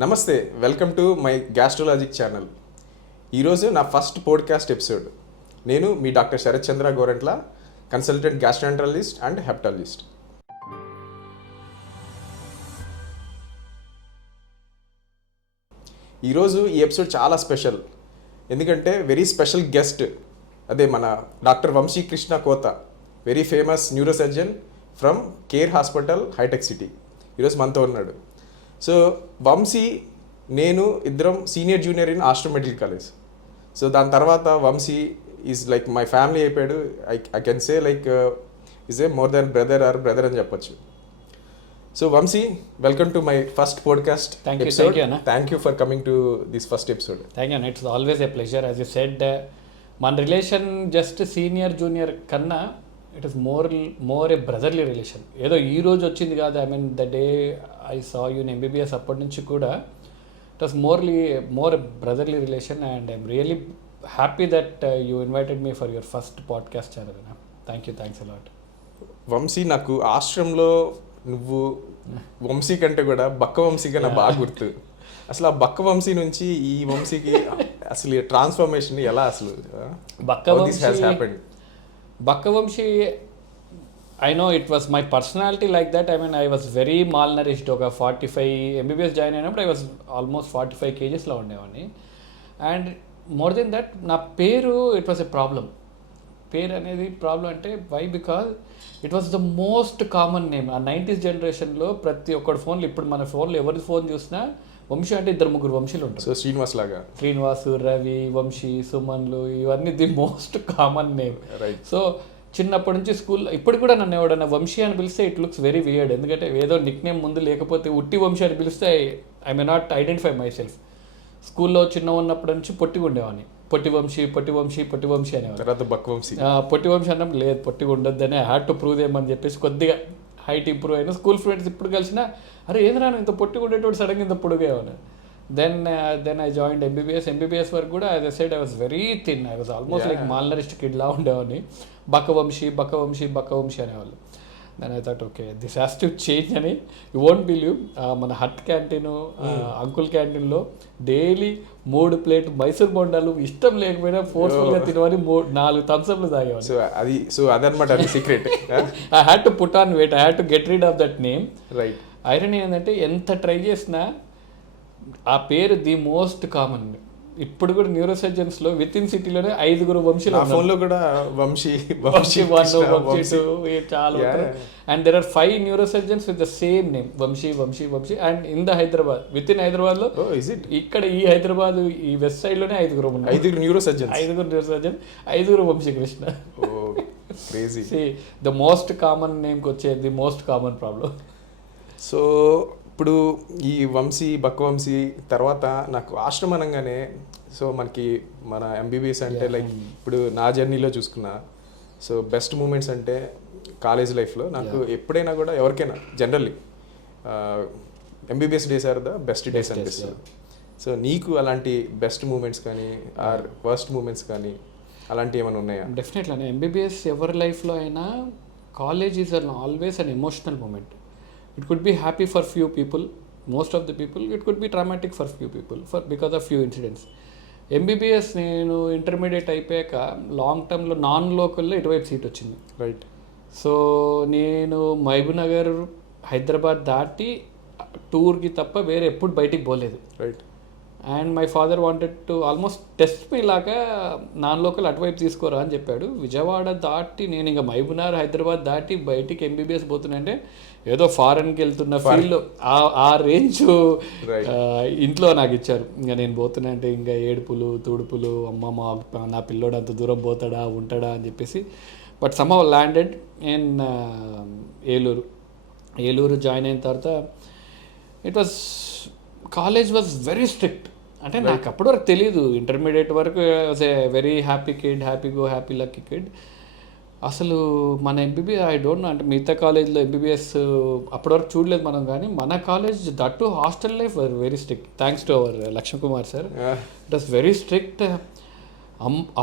నమస్తే, welcome to my gastrologic channel. ఈరోజు నా ఫస్ట్ పోడ్కాస్ట్ ఎపిసోడ్. నేను మీ doctor Sarath Chandra Gorantla, consultant gastroenterologist and hepatologist. ఈరోజు ఈ ఎపిసోడ్ చాలా స్పెషల్, ఎందుకంటే వెరీ స్పెషల్ గెస్ట్, అదే మన doctor Vamsi Krishna Kota, very famous neurosurgeon from Care hospital, Hitech City. ఈరోజు మనతో ఉన్నాడు. సో వంశీ, నేను ఇద్దరం సీనియర్ జూనియర్ ఇన్ ఆస్ట్రమ్ మెడికల్ కాలేజ్. సో దాని తర్వాత Vamsi is like my family అయిపోయాడు. I can say like is a more than brother or brother అని చెప్పొచ్చు. So Vamsi, welcome to my first podcast episode. Thank you for coming to this first episode. Thank you. It's always a pleasure. As you said, మన relation just senior junior కన్నా it is more a brotherly relation. ఏదో ఈ రోజు వచ్చింది కాదు. I mean the day I saw you in MBBS అప్పటి నుంచి కూడా it was more brotherly relation. And I'm really happy that you invited me for your first podcast channel. Thanks a lot. Vamshi, నాకు ఆశ్రమంలో నువ్వు వంశీ కంటే కూడా బక్క వంశీగా నాకు బాగా గుర్తు. అసలు ఆ బక్క వంశీ నుంచి ఈ వంశీకి అసలు ట్రాన్స్ఫర్మేషన్ ఎలా? అసలు బక్క Vamsi, I know it was my personality like that. I mean, I was very malnourished. ఒక 45 MBBS జాయిన్ అయినప్పుడు I was almost 45 kgsలో ఉండేవాడిని. అండ్ మోర్ దెన్ దట్, నా పేరు ఇట్ వాస్ ఎ ప్రాబ్లం. పేరు అనేది ప్రాబ్లం అంటే why? Because it was the most common name. ఆ 90s జనరేషన్లో ప్రతి ఒక్కటి ఫోన్లు, ఇప్పుడు మన ఫోన్లో ఎవరి ఫోన్ చూసినా వంశీ అంటే 2-3 వంశీలు ఉంటారు. సో శ్రీనివాస్ లాగా, శ్రీనివాసు, రవి, వంశీ, సుమన్లు, ఇవన్నీ the most common name. So చిన్నప్పటి నుంచి స్కూల్లో ఇప్పుడు కూడా నన్ను ఎవడన్నా వంశీ అని పిలిస్తే ఇట్ లుక్స్ వెరీ వియర్డ్. ఎందుకంటే ఏదో నిక్ నేమ్ ముందు లేకపోతే ఉట్టి వంశీ అని పిలిస్తే I may not identify my self. స్కూల్లో చిన్న ఉన్నప్పటి నుంచి పొట్టిగా ఉండేవాడిని. పొట్టి వంశీ అనేవాడు. తర్వాత బక్క వంశీ. పొట్టి వంశీ అన్నం లేదు, పొట్టిగా ఉండొద్దని హ్యాడ్ టు ప్రూవ్ దేమని చెప్పేసి కొద్దిగా హైట్ ఇంప్రూవ్ అయినా. స్కూల్ ఫ్రెండ్స్ ఇప్పుడు కలిసినా, అరే ఏంద్రా ఇంత పొట్టిగా ఉండేటోడు సడన్గా ఇంత పొడుగేవాడు. దెన్ ఐ జాయిన్డ్ MBBS వరకు కూడా as I said I was very thin. I was almost like malnourished kid లా ఉండేవాడిని. బక్క వంశీ అనేవాళ్ళు. Then I thought okay, this has to change అని. యూ వోంట్ బిలీవ్, మన హట్ క్యాంటీన్, అంకుల్ క్యాంటీన్లో daily 3 plate Mysore బొండాలు ఇష్టం లేకపోయినా ఫోర్స్ఫుల్గా తినవని 4 థమ్స్అప్లు తాగేవాళ్ళు. సో అదనమాట secret. I had to put on weight, I had to get rid of that name. Right. Irony ఏంటంటే ఎంత ట్రై చేసినా ఆ పేరు ది మోస్ట్ కామన్. ఇప్పుడు కూడా న్యూరోసర్జన్స్లో విత్ ఇన్ సిటీలోనే 5 వంశీలు. నా ఫోన్లో కూడా వంశీ 1, వంశీ 2 చాలా. And there are 5 neurosurgeons with the same name, Vamshi. And in the Hyderabad, with in హైదరాబాద్లో, ఇక్కడ ఈ హైదరాబాద్ ఈ వెస్ట్ సైడ్లోనే 5 ఉన్నారు. 5 neurosurgeon, 5 Vamsi Krishna. The most common నేమ్కి వచ్చే the most common problem. So ఇప్పుడు ఈ వంశీ, బక్క వంశీ తర్వాత నాకు ఆశ్రమం అనగానే, సో మనకి మన MBBS అంటే లైక్ ఇప్పుడు నా జర్నీలో చూసుకున్నా, సో బెస్ట్ మూమెంట్స్ అంటే కాలేజ్ లైఫ్లో నాకు ఎప్పుడైనా కూడా ఎవరికైనా generally MBBS days are the best days అనిపిస్తుంది. సో నీకు అలాంటి బెస్ట్ మూమెంట్స్ కానీ ఆర్ వర్స్ట్ మూమెంట్స్ కానీ అలాంటివి ఏమైనా ఉన్నాయా? డెఫినెట్లీ. MBBS ఎవరి లైఫ్లో అయినా college is always an emotional moment. It could be happy for few people, most of the people. It could be traumatic for few people because of few incidents. MBBS నేను intermediate అయిపోయాక long టర్మ్లో non లోకల్లో ఇటువైపు seat వచ్చింది. Right. So నేను మహబూబ్నగర్, హైదరాబాద్ దాటి టూర్కి తప్ప వేరే ఎప్పుడు బయటికి పోలేదు. Right. And my father wanted to almost test me లాగా నాన్ లోకల్ అటువైపు తీసుకోరా అని చెప్పాడు. విజయవాడ దాటి నేను ఇంకా మహబూబ్నగర్, హైదరాబాద్ దాటి బయటికి MBBS పోతున్నాయంటే ఏదో ఫారెన్కి వెళ్తున్న ఫీల్డ్, ఆ రేంజ్ ఇంట్లో నాకు ఇచ్చారు. ఇంకా నేను పోతున్నా అంటే ఇంకా ఏడుపులు, తుడుపులు, అమ్మ నా పిల్లోడు అంత దూరం పోతాడా ఉంటాడా అని చెప్పేసి. But somehow landed in Eluru. Join అయిన తర్వాత it was, college was very strict. అంటే నాకు అప్పటి వరకు తెలీదు. ఇంటర్మీడియట్ వరకు was a very happy kid, happy lucky kid. అసలు మన MBBS ఐ డోంట్ నో, అంటే మిగతా కాలేజ్లో MBBS అప్పటి వరకు చూడలేదు మనం, కానీ మన college that hostel life very strict. Thanks to our Lakshman Kumar sir. It was very strict.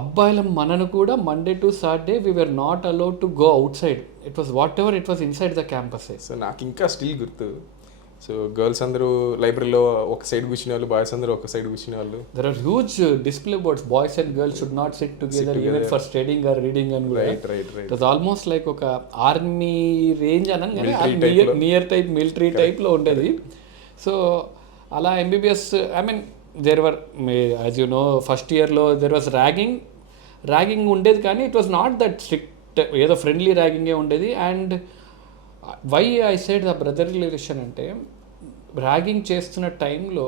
అబ్బాయిల మనను కూడా Monday to Saturday we were not allowed to go outside. It was whatever it was inside the campus. So నాకు ఇంకా still గుర్తు, so girls అందరూ లైబ్రరీలో ఒక side కూర్చునే వాళ్ళు, బాయ్స్ అందరూ ఒక సైడ్ కూర్చునే వాళ్ళు. There are huge display boards. Boys and girls should not sit together even for studying or reading and right. it was almost like ఒక ఆర్మీ రేంజ్ అనగానే Military type లో. నియర్ టైప్ మిలిటరీ టైప్లో ఉండేది. So అలా MBBS I mean there were as you know first ఇయర్లో there was ragging ఉండేది, కానీ it was not that strict, ఏదో ఫ్రెండ్లీ ర్యాగింగే ఉండేది. And why I side the brotherly relation అంటే ర్యాగింగ్ చేస్తున్న టైంలో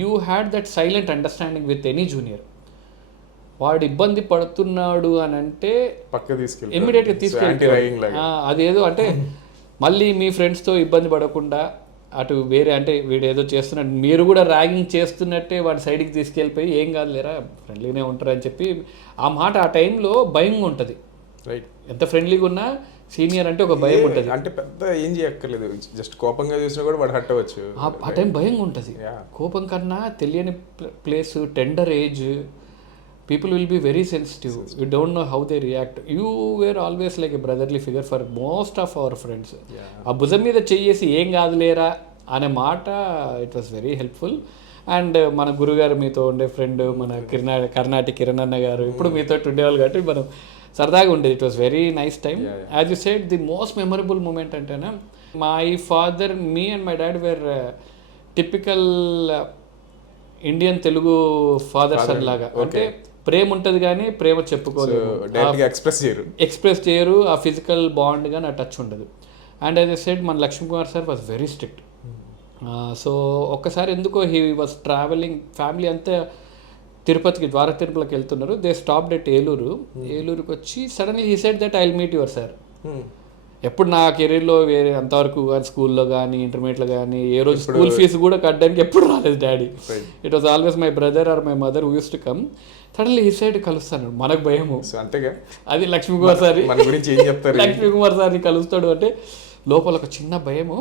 you had that silent understanding with any junior. వాడు ఇబ్బంది పడుతున్నాడు అని అంటే పక్క తీసుకెళ్ళి ఇమ్మీడియట్గా తీసుకెళ్ళి అదేదో అంటే మళ్ళీ మీ ఫ్రెండ్స్తో ఇబ్బంది పడకుండా అటు వేరే అంటే వీడు ఏదో చేస్తున్నాడు, మీరు కూడా ర్యాగింగ్ చేస్తున్నట్టే వాడి సైడ్కి తీసుకెళ్ళిపోయి ఏం కాదు లేరా ఫ్రెండ్లీనే ఉంటారు అని చెప్పి ఆ మాట ఆ టైంలో భయం ఉంటుంది. రైట్. ఎంత ఫ్రెండ్లీగా ఉన్నా సీనియర్ అంటే ఒక భయం ఉంటుంది. అంటే పెద్ద ఏం చేయక్కర్లేదు, జస్ట్ కోపంగా చూసినా కూడా వాడు హట్ అవ్వచ్చు. ఆ టైం భయం ఉంటుంది. కోపం కన్నా తెలియని place, tender age, people will be very sensitive. You don't know how they react. You wear always like a brotherly figure for most of our friends. ఆ భుజం మీద చెయ్యేసి ఏం కాదులేరా అనే మాట it was very helpful. And మన గురుగారు మీతో ఉండే ఫ్రెండ్ మన కర్ణాటి కిరణ్ అన్న గారు ఇప్పుడు మీతో ఉండేవాళ్ళు కాబట్టి మనం సరదాగా ఉండేది. It was very nice time. As you said the most memorable moment అంటేనా my father, me and my dad were typical Indian Telugu father son లాగా. అంటే ప్రేమ ఉంటుంది కానీ ప్రేమ చెప్పుకోలేదు, ఎక్స్ప్రెస్ చేయరు, ఆ ఫిజికల్ బాండ్ కానీ ఆ టచ్ ఉండదు. అండ్ యాజ్ ఐ సెడ్ మన Lakshmi Kumar sir was very strict. So ఒక్కసారి ఎందుకో హీ వాజ్ ట్రావెలింగ్, ఫ్యామిలీ అంతా తిరుపతికి తిరుపతికి వెళ్తున్నారు. దే స్టాప్డ్ ఎట్ ఏలూరుకి వచ్చి suddenly he said that I will meet your sir. ఎప్పుడు నా కెరీర్లో వేరే అంతవరకు కానీ స్కూల్లో కానీ ఇంటర్మీడియట్లో కానీ ఏ రోజు స్కూల్ ఫీజు కూడా కట్టడానికి ఎప్పుడు రాలేదు daddy. It was always my brother or my mother who use to come. Suddenly ఈ సైడ్ కలుస్తాను, మనకు భయము. అంతేగా అది లక్ష్మీ కుమార్ సార్ గురించి ఏం చెప్తారు, లక్ష్మీ కుమార్ సార్ని కలుస్తాడు అంటే లోపల ఒక చిన్న భయము.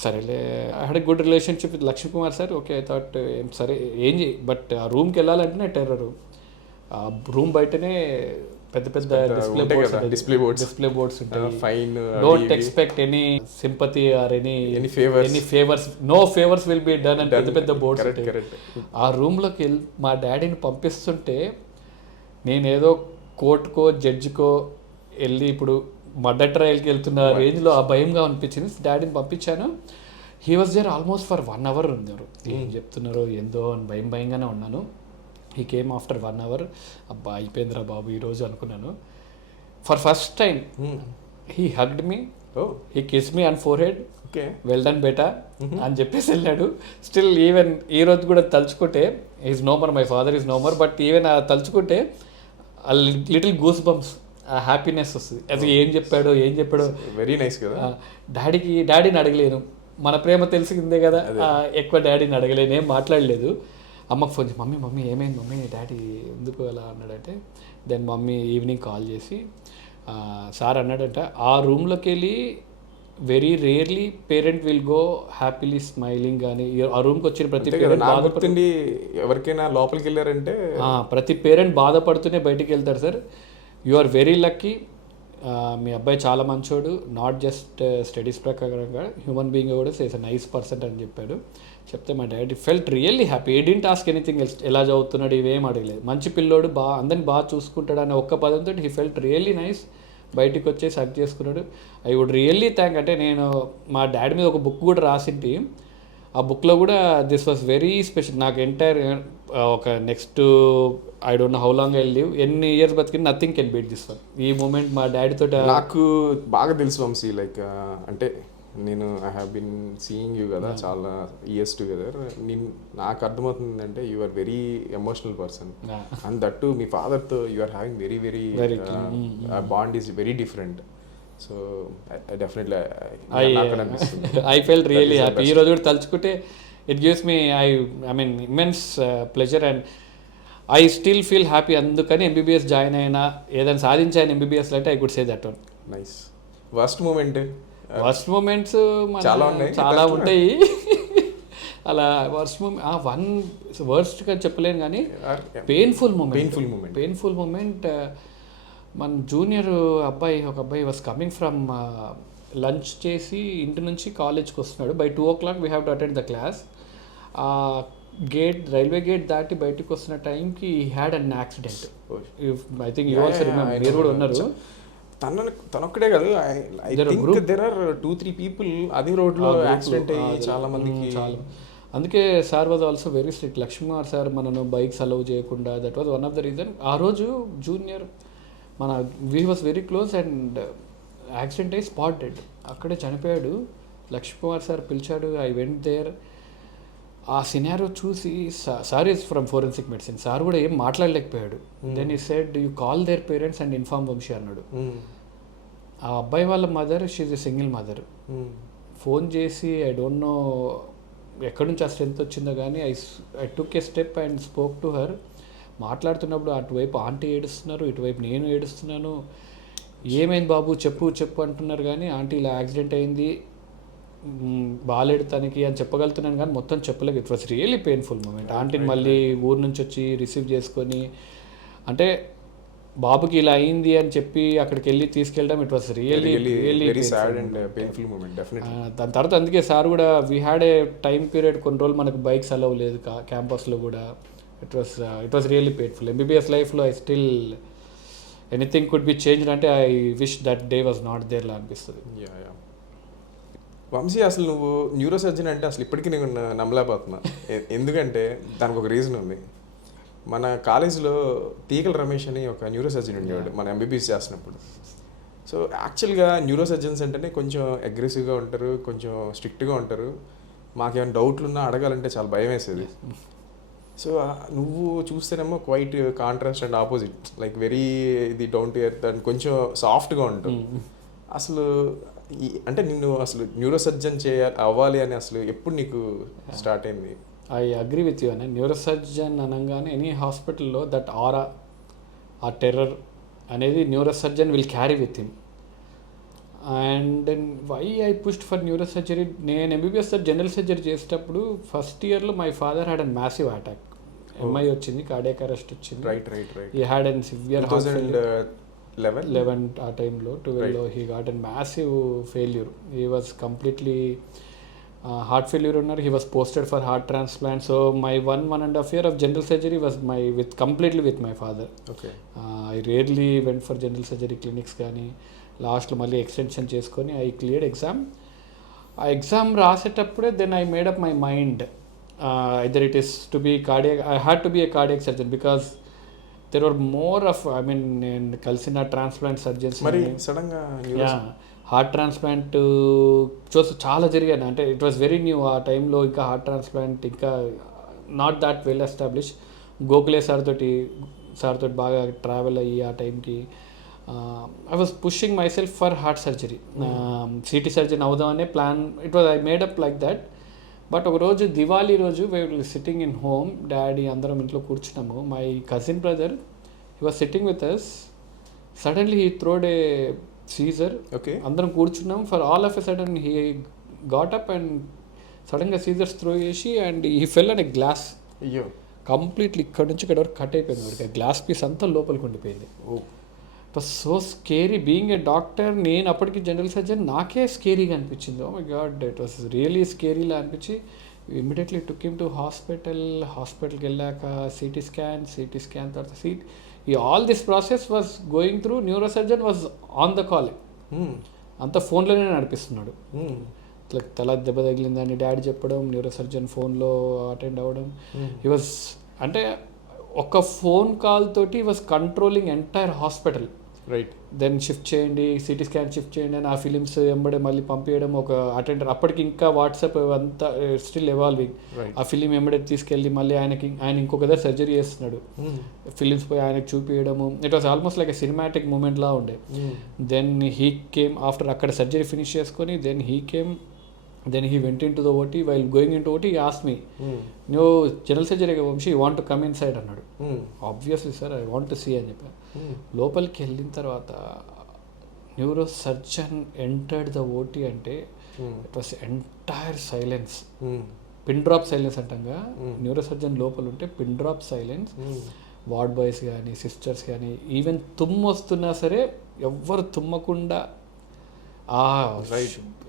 సరేలే, I had a good relationship with Lakshmi Kumar sir. Okay I thought సరే ఏం చేయి, బట్ ఆ రూమ్కి వెళ్ళాలంటేనే టెర్రరు. ఆ రూమ్ బయటనే పెద్ద పెద్ద డిస్ప్లే బోర్డ్స్ ఉంటాయి. Don't expect any sympathy or any favours, no favours will be done అని పెద్ద పెద్ద బోర్డ్స్ ఉంటాయి. ఆ రూమ్లోకి వెళ్ళి మా డాడీని పంపిస్తుంటే నేనేదో కోర్టుకో జడ్జికో వెళ్ళి ఇప్పుడు మర్డర్ ట్రయల్కి వెళ్తున్న రేంజ్లో ఆ భయంగా అనిపించింది. డాడీని పంపించాను. He was there almost for 1 hour ఉన్నారు. ఏం చెప్తున్నారో ఏందో అని భయంగానే ఉన్నాను. He came after 1 hour. అబ్బా అయిపోయిందిరా బాబు ఈరోజు అనుకున్నాను. For first time he hugged me, he kiss me on forehead, well done బేటా అని చెప్పేసి వెళ్ళాడు. స్టిల్ ఈవెన్ ఈ రోజు కూడా తలుచుకుంటే, is no more, my father is no more, but even తలుచుకుంటే ఆ లిటిల్ గూస్ బంప్స్, ఆ హ్యాపీనెస్ వస్తుంది. అది ఏం చెప్పాడో వెరీ నైస్ కదా. డాడీని అడగలేను, మన ప్రేమ తెలిసిందే కదా, ఎక్కువ డాడీని అడగలేను, ఏం మాట్లాడలేదు. అమ్మకు ఫోన్ చేసి మమ్మీ ఏమైంది మమ్మీ, డాడీ ఎందుకు అలా అన్నాడంటే, దెన్ మమ్మీ ఈవినింగ్ కాల్ చేసి సార్ అన్నాడంట ఆ రూమ్లోకి వెళ్ళి very rarely parent will go happily smiling. కానీ ఆ రూమ్కి వచ్చిన ప్రతి పేరెంట్ ఎవరికైనా లోపలికి వెళ్ళారంటే ప్రతి పేరెంట్ బాధపడుతూనే బయటికి వెళ్తారు sir. You are very lucky. మీ అబ్బాయి చాలా మంచోడు, నాట్ జస్ట్ స్టడీస్ ప్రకారంగా హ్యూమన్ బీయింగ్ కూడా ఈజ్ అ నైస్ పర్సన్ అని చెప్పాడు. చెప్తే మా daddy felt really happy. He didn't ask anything else, ఎలా చదువుతున్నాడు ఇవేం అడగలేదు, మంచి పిల్లోడు, అందరిని బాగా చూసుకుంటాడు అనే ఒక్క పదంతో హీ ఫెల్ట్ రియల్లీ నైస్. బయటికి వచ్చేసి హగ్ చేసుకున్నాడు. I would really thank. అంటే నేను మా డాడీ మీద ఒక బుక్ కూడా రాసింటి, ఆ బుక్లో కూడా దిస్ వాజ్ వెరీ స్పెషల్. నాకు ఎంటైర్ ఒక next I don't know how long I live, ఎన్ని ఇయర్స్ బతికి nothing can beat this one. ఈ మూమెంట్ మా డాడీతో నాకు బాగా తెలుసు వంశీ. లైక్ అంటే నేను I have been seeing you కదా చాలా ఇయర్స్ టుగెదర్. నాకు అర్థమవుతుంది అంటే you are very emotional person, and that too మీ ఫాదర్తో you are having very very bond is very different. So definitely I felt really happy. ఈ రోజు కూడా తలుచుకుంటే it gives me I mean immense pleasure and I still feel happy. అందుకని MBBS join అయినా, ఏదైనా సాధించాను ఎంబీబీఎస్లో అంటే I could say that one. Nice. Worst moments చాలా ఉంటాయి. అలా వర్స్ట్గా చెప్పలేను కానీ పెయిన్ఫుల్ మూమెంట్. మన జూనియర్ ఒక అబ్బాయి వాజ్ కమింగ్ ఫ్రమ్ లంచ్ చేసి ఇంటి నుంచి కాలేజ్కి వస్తున్నాడు. By 2 o'clock we have to attend the class. Railway gate దాటి బయటకు వస్తున్న టైంకి he had an accident. I think you also remember, మీరు కూడా ఉన్నారు. తనొక్కడే కాదు, I think there are 2-3 people అదే రోడ్లో యాక్సిడెంట్ అయ్యి చాలా మందికి. చాలా అందుకే sir was also very strict. Lakshmikumar sir మనను బైక్స్ అలౌ చేయకుండా, that was one of the reason. ఆ రోజు జూనియర్ మన we was very close and accident అయ్యి స్పాట్ డెడ్, అక్కడే చనిపోయాడు. లక్ష్మీకుమార్ సార్ పిలిచాడు, ఐ వెంట్ దేర్. ఆ సినారో చూసి, sir is from forensic medicine, sir కూడా ఏం మాట్లాడలేకపోయాడు. Then he said you call their parents and inform Vamshi అన్నాడు. ఆ అబ్బాయి వాళ్ళ mother, she's a single mother. Phone చేసి ఐ డోంట్ నో ఎక్కడి నుంచి ఆ స్ట్రెంత్ వచ్చిందో కానీ I took a step and spoke to her. మాట్లాడుతున్నప్పుడు అటువైపు ఆంటీ ఏడుస్తున్నారు, ఇటువైపు నేను ఏడుస్తున్నాను. ఏమైంది బాబు, చెప్పు అంటున్నారు కానీ ఆంటీ ఇలా యాక్సిడెంట్ అయింది, బాలేడు తనకి అని చెప్పగలుగుతున్నాను కానీ మొత్తం చెప్పలేదు. It was really painful moment. ఆంటీని మళ్ళీ ఊరు నుంచి వచ్చి రిసీవ్ చేసుకొని, అంటే బాబుకి ఇలా అయింది అని చెప్పి అక్కడికి వెళ్ళి తీసుకెళ్ళడం, ఇట్ వాస్ రియల్లీ దాని తర్వాత అందుకే సార్ కూడా we had a time period, కొన్ని రోజులు మనకు బైక్స్ అలౌ లేదు క్యాంపస్లో కూడా. It was really painful. MBBS లైఫ్లో I still anything could be changed అంటే I wish that day was not there లా అనిపిస్తుంది. వంశీ, అసలు నువ్వు న్యూరో సర్జన్ అంటే అసలు ఇప్పటికీ నేను నమ్మలేకపోతున్నా. ఎందుకంటే దానికి ఒక రీజన్ ఉంది. మన కాలేజీలో తీగల రమేష్ అని ఒక న్యూరో సర్జన్ ఉండేవాడు మన MBBS చేస్తున్నప్పుడు. సో యాక్చువల్గా న్యూరో సర్జన్స్ అంటేనే కొంచెం అగ్రెసివ్గా ఉంటారు, కొంచెం స్ట్రిక్ట్గా ఉంటారు. మాకేమైనా డౌట్లు ఉన్నా అడగాలంటే చాలా భయం వేసేది. సో నువ్వు చూస్తేనేమో quiet contrast and opposite, like very ఇది డౌన్ టు ఎర్త్ అండ్ కొంచెం సాఫ్ట్గా ఉంటుంది. అసలు అంటే నిన్ను అసలు న్యూరో సర్జన్ అవ్వాలి అని అసలు ఎప్పుడు నీకు స్టార్ట్ అయింది? ఐ అగ్రీ విత్ యూ అనే. న్యూరో సర్జన్ అనగానే ఎనీ హాస్పిటల్లో దట్ ఆరా, ఆ టెర్రర్ అనేది neurosurgeon will carry with him. And why I pushed for neurosurgery, నేను MBBS జనరల్ సర్జరీ చేసేటప్పుడు ఫస్ట్ ఇయర్లో my father had an massive attack. MI వచ్చింది, cardiac arrest వచ్చింది. Right. He had an severe 2011 ఆ టైంలో 12లో he got an massive failure. He was completely heart failure ఉన్నారు. He was posted for heart transplant. So my 1.5 year of general surgery was completely with my father. I rarely went for general surgery clinics కానీ లాస్ట్లో మళ్ళీ extension చేసుకొని I cleared exam. ఆ exam రాసేటప్పుడే then I made up my mind, either it is to be cardiac, I had to be a cardiac surgeon because there were more of, I mean, నేను కలిసిన transplant surgeons మరి సడన్గా heart transplant చూసి చాలా జరిగాను. అంటే it was very new ఆ టైంలో, ఇంకా హార్ట్ ట్రాన్స్ప్లాంట్ ఇంకా not that well establish. Gokhale sir తోటి బాగా ట్రావెల్ అయ్యి ఆ టైంకి I was pushing myself for heart surgery. CT surgeon అవుదామనే plan, it was I made up like that. But ఒకరోజు దివాళీ రోజు we are sitting in home, daddy అందరం ఇంట్లో కూర్చున్నాము. My cousin brother he was sitting with us, suddenly he throwed a seizure. అందరం కూర్చున్నాం, for all of a sudden he got up and సడన్గా scissors throw చేసి and he fell an a glass. అయ్యో, completely ఇక్కడ నుంచి ఇక్కడ వరకు cut అయిపోయింది. వాడికి గ్లాస్ పీస్ అంతా లోపలికి ఉండిపోయింది. It was so scary. Being a doctor, నేను అప్పటికి జనరల్ సర్జన్, నాకే స్కేరీగా అనిపించింది. Oh my God, it was really స్కేరీలా అనిపించి ఇమ్మీడియట్లీ టుక్ హిమ్ టు హాస్పిటల్కి వెళ్ళాక సిటీ స్కాన్ తర్వాత ఈ all this process was going through. Neuro surgeon was on the call, అంతా ఫోన్లోనే నడిపిస్తున్నాడు. ఇట్లా తల దెబ్బ తగిలిందని డాడీ చెప్పడం, న్యూరో సర్జన్ ఫోన్లో అటెండ్ అవ్వడం. హీ వాజ్, అంటే ఒక ఫోన్ కాల్ తోటి was controlling entire hospital. Right. Then shift చేయండి, సిటీ స్కాన్ షిఫ్ట్ చేయండి అని ఆ ఫిలిమ్స్ వెంబడే మళ్ళీ పంపించడం. ఒక అటెండర్, అప్పటికి ఇంకా వాట్సాప్ అంతా స్టిల్ ఎవాల్వింగ్. ఆ ఫిలిం వెంబడే తీసుకెళ్ళి మళ్ళీ ఆయన ఇంకొకదా సర్జరీ చేస్తున్నాడు, ఫిలిమ్స్ పోయి ఆయనకు చూపించడము. It was almost like a cinematic moment లా ఉండే. దెన్ హీ కేమ్ ఆఫ్టర్, అక్కడ సర్జరీ ఫినిష్ చేసుకొని then he came, then he went into the OT. While going into OT, ask me, నువ్వు general surgery Vamshi, you want to come inside అన్నాడు. Obviously sir, I want to see అని చెప్పాను. లోపలికి వెళ్ళిన తర్వాత neuro surgeon entered the OT అంటే it was entire silence, pin drop silence అంటాగా. Neuro surgeon లోపల ఉంటే pin drop silence. Ward boys కానీ సిస్టర్స్ కానీ ఈవెన్ తుమ్ము వస్తున్నా సరే ఎవ్వరు తుమ్మకుండా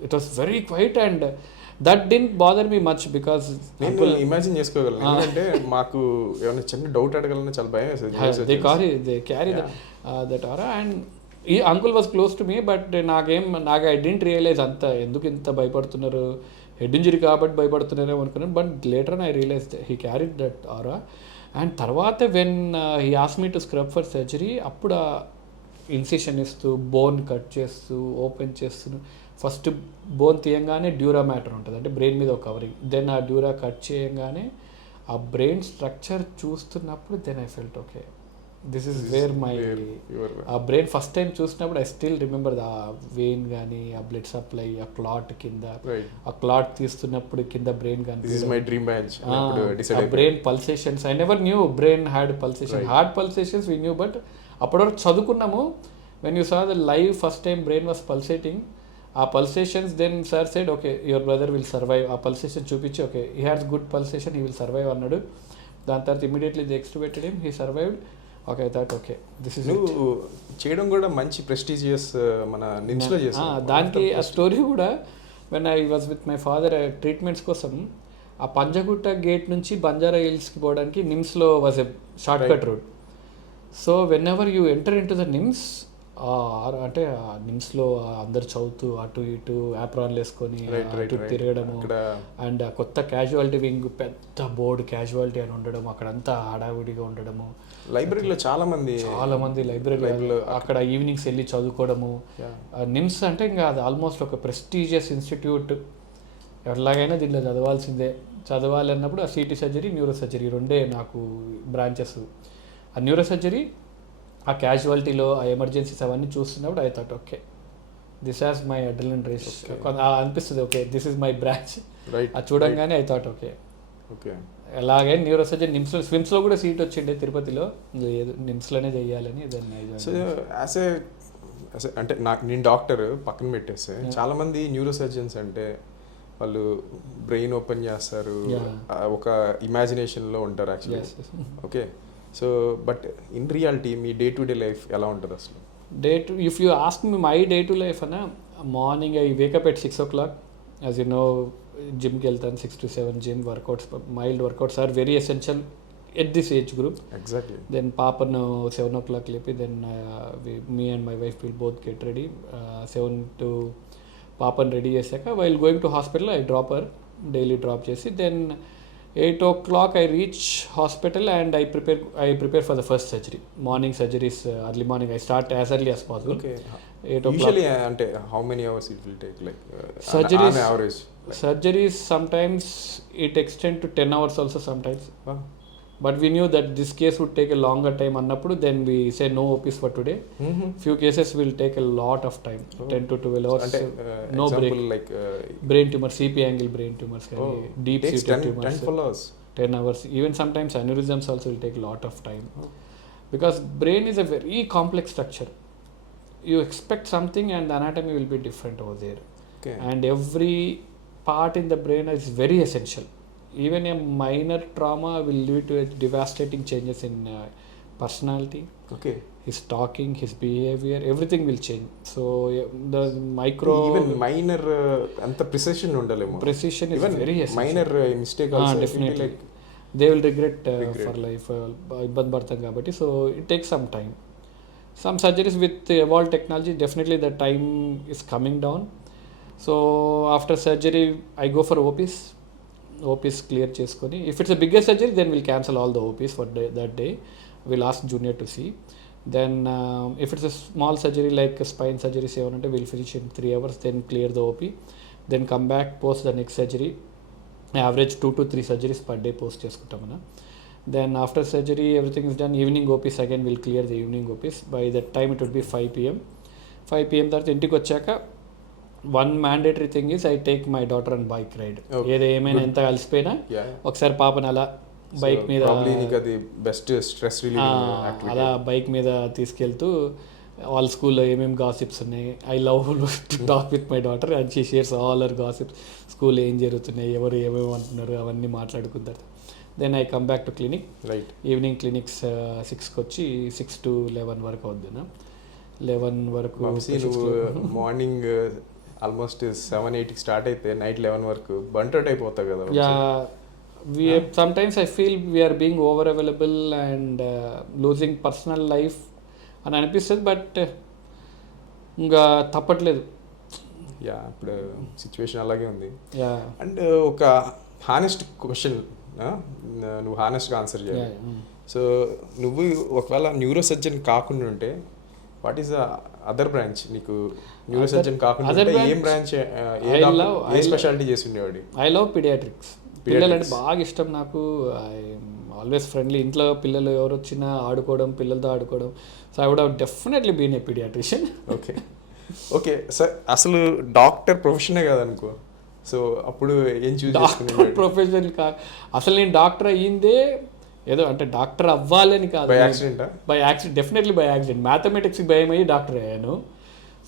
it was very quiet and that didn't bother me much because నేను ఇమాజిన్ చేసుకోగలను, ఎందుకంటే మాకు ఏమైనా చిన్న డౌట్ అడగాలన్నా చాలా భయం వేసేది. They carry that aura and ఈ uncle was close to me, but నాకు ఐ డెంట్ రియలైజ్ అంత ఎందుకు ఇంత భయపడుతున్నారు, హెడ్ ఇంజరీ కాబట్టి భయపడుతున్నారేమో అనుకున్నాను. But later I realise he carried that aura. And తర్వాత when he ask me to scrub for surgery, అప్పుడు ఇన్సిషన్ ఇస్తూ బోన్ కట్ చేస్తూ ఓపెన్ చేస్తూ ఫస్ట్ బోన్ తీయంగానే డ్యూరా మ్యాటర్ ఉంటుంది, అంటే బ్రెయిన్ మీద ఒక కవరింగ్. దెన్ ఆ డ్యూరా కట్ చేయంగానే ఆ బ్రెయిన్ స్ట్రక్చర్ చూస్తున్నప్పుడు then I felt okay this is where my ఆ బ్రెయిన్ ఫస్ట్ టైం చూసినప్పుడు ఐ స్టిల్ రిమెంబర్ ఆ వెయిన్ కానీ ఆ బ్లడ్ సప్లై ఆ క్లాట్ కింద ఆ క్లాట్ తీస్తున్నప్పుడు కింద బ్రెయిన్ కానీ brain pulsations. I never knew brain had pulsation, heart pulsations we knew, but అప్పటివరకు చదువుకున్నాము. When you saw the live first time brain was pulsating, ఆ pulsations then sir said okay your brother will survive. ఆ pulsation చూపించి okay he has good pulsation, he will survive అన్నాడు. దాని తర్వాత immediately the extubated him, he survived. Okay I thought okay this is. నువ్వు చేయడం కూడా మంచి ప్రెస్టీజియస్ మన నిమ్స్లో చేసావు. దానికి ఆ స్టోరీ కూడా when I was with my father treatments కోసం ఆ పంజగుట్ట గేట్ నుంచి బంజారా హిల్స్కి పోవడానికి నిమ్స్లో was a short cut road. So whenever you enter into the NIMS, అంటే నిమ్స్లో అందరు చదువుతూ అటు ఇటు యాప్రాన్లు వేసుకొని అటు తిరగడము, అండ్ కొత్త క్యాజువాలిటీ వింగ్ పెద్ద బోర్డు క్యాజువాలిటీ అని ఉండడం, అక్కడంతా హడావిడిగా ఉండడము. లైబ్రరీలో చాలా మంది లైబ్రరీలో అక్కడ ఈవినింగ్స్ వెళ్ళి చదువుకోవడము. నిమ్స్ అంటే ఇంకా అది ఆల్మోస్ట్ ఒక ప్రెస్టీజియస్ ఇన్స్టిట్యూట్, ఎలాగైనా దీంట్లో చదవాలి అన్నప్పుడు ఆ సిటీ సర్జరీ, న్యూరో సర్జరీ రెండే నాకు బ్రాంచెస్. ఆ న్యూరో సర్జరీ ఆ క్యాజువాలిటీలో ఆ ఎమర్జెన్సీస్ అవన్నీ చూస్తున్నప్పుడు I thought okay this has my adrenaline rush అనిపిస్తుంది, okay this is my branch. అది చూడంగానే ఐ థాట్ ఓకే అలాగే న్యూరో సర్జరీ నిమ్స్లో స్విమ్స్లో కూడా సీట్ వచ్చిండే తిరుపతిలో, లేదు నిమ్స్లోనే చేయాలని దాన్ని. అంటే నేను డాక్టర్ పక్కన పెట్టేస్తే చాలా మంది న్యూరో సర్జన్స్ అంటే వాళ్ళు బ్రెయిన్ ఓపెన్ చేస్తారు, ఒక ఇమాజినేషన్లో ఉంటారు actually. Okay so but in reality మీ డే టు డే లైఫ్ ఎలా ఉంటుంది అసలు? If you ask me my day to life అన్న, morning I wake up at 6 o'clock. As you know జిమ్కి వెళ్తాను 6 to 7 gym workouts, mild workouts are very essential at this age group. Exactly. Then పాపను 7 o'clock లేపి then me and my wife will both get ready. 7 to పాపను ready చేశాక while going to hospital I dropper daily drop చేసి then 8 o'clock I reach hospital and I prepare for the first surgery. Morning surgeries, early morning I start as early as possible. Okay. 8 o'clock. Usually ante how many hours it will take, like surgeries, on average? Surgeries sometimes it extend to 10 hours also sometimes. But we knew that this case would take a longer time annappudu, then we say no OPs for today. Few cases will take a lot of time, 10 to 12 hours. No break, like brain tumor, CP angle brain tumors, deep seated tumors, 10 hours. Even sometimes aneurysms also will take a lot of time. Because brain is a very complex structure. You expect something and the anatomy will be different over there. And every part in the brain is very essential. Even a minor trauma will lead to a devastating changes in personality. Okay. His talking, his behavior, everything will change. So the micro, even minor anta precision undalemo. Precision is even very essential. Minor mistake also definitely like they will regret for life. Ibband bartam kabatti, so it takes some time. Some surgeries with evolved technology, definitely the time is coming down. So after surgery I go for OPs clear చేసుకొని, if it's a bigger surgery then we'll cancel all the OPs for that day. We'll ask junior to see. Then if it's a small surgery like spine surgery sevanante, we'll finish in 3 hours, then clear the OP, then come back post the next surgery. Average 2 to 3 surgeries per day post చేసుకుంటామన్నా. Then after surgery everything is done, evening OPs again we'll clear the evening OPs. By that time it would be 5 p.m. తర్వాత ఇంటికి వచ్చాక one mandatory thing is I take my daughter and bike ride. ఏమైనా ఎంత కలిసిపోయినా ఒకసారి పాపని అలా bike మీద అలా బైక్ మీద తీసుకెళ్తూ వాళ్ళ స్కూల్లో ఏమేమి గాసిప్స్ ఉన్నాయి, I love to talk with my daughter and she shares all our gossips. స్కూల్లో ఏం జరుగుతున్నాయి, ఎవరు ఏమేమి అంటున్నారు అవన్నీ మాట్లాడుకుంటారు. Then I come back to clinic. Evening clinics 6కి వచ్చి 6 to 11 వరకు అవుద్దినా. 11 వరకు మార్నింగ్ ఆల్మోస్ట్ 7-8కి స్టార్ట్ అయితే నైట్ 11 వరకు బంటౌట్ అయిపోతావు కదా. sometimes I feel we are being over available and losing personal life అని అనిపిస్తుంది, బట్ ఇంకా తప్పట్లేదు. ఇప్పుడు సిచ్యువేషన్ అలాగే ఉంది. అండ్ ఒక హానెస్ట్ క్వశ్చన్, నువ్వు హానెస్ట్గా ఆన్సర్ చేయాలి. సో నువ్వు ఒకవేళ న్యూరో సర్జన్ కాకుండా ఉంటే what is the other branch? నీకు న్యూరో సర్జన్ కాకుండా ఏం బ్రాంచ్, ఏ స్పెషాలిటీ చేసి ఉండేవాడి? I love paediatrics. పిల్లలు అంటే బాగా ఇష్టం నాకు. I always friendly. ఇంట్లో పిల్లలు ఎవరు వచ్చినా ఆడుకోవడం, పిల్లలతో ఆడుకోవడం. So I would have definitely been a paediatrician. Okay sir, అసలు డాక్టర్ ప్రొఫెషనే కాదనుకో, సో అప్పుడు ఏం చూస్ చేసుకున్నావు? ప్రొఫెషన్ అసలు నేను డాక్టర్ అయ్యిందే ఏదో అంటే డాక్టర్ అవ్వాలని కాదు, by accident. Definitely by accident. మ్యాథమెటిక్స్కి భయం అయ్యి డాక్టర్ అయ్యాను.